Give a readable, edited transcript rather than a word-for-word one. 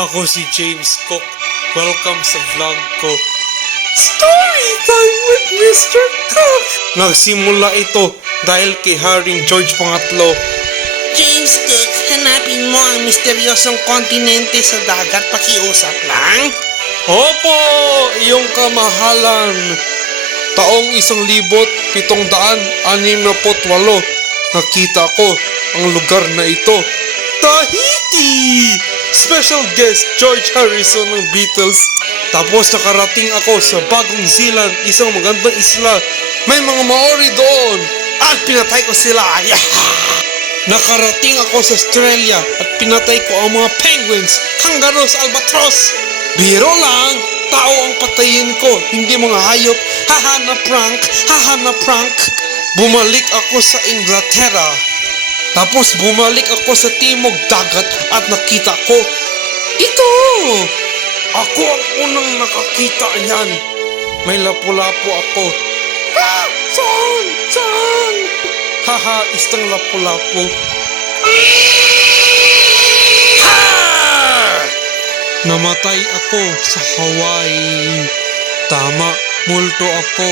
Ako si James Cook. Welcome sa vlog ko. Story time with Mr. Cook! Nagsimula ito dahil kay Haring George Pangatlo. James Cook, hanapin mo ang misteryosong kontinente sa dagat, pakiusap lang. Opo, iyong kamahalan. Taong 1768, nakita ko ang lugar na ito. Tahiti! Special guest George Harrison ng Beatles. Tapos nakarating ako sa Bagong Zealand, isang magandang isla. May mga Maori doon at pinatay ko sila. Nakarating ako sa Australia at pinatay ko ang mga penguins, kangaroos, albatros. Biro lang, tao ang patayin ko, hindi mga hayop. Haha na prank, haha na prank. Bumalik ako sa Inglaterra. Tapos bumalik ako sa Timog Dagat at nakita ko, ito! Ako ang unang nakakita yan. May lapu-lapu ako. Ha! Saan? Saan? Haha, isang lapu-lapu. Ha! Namatay ako sa Hawaii. Tama, multo ako.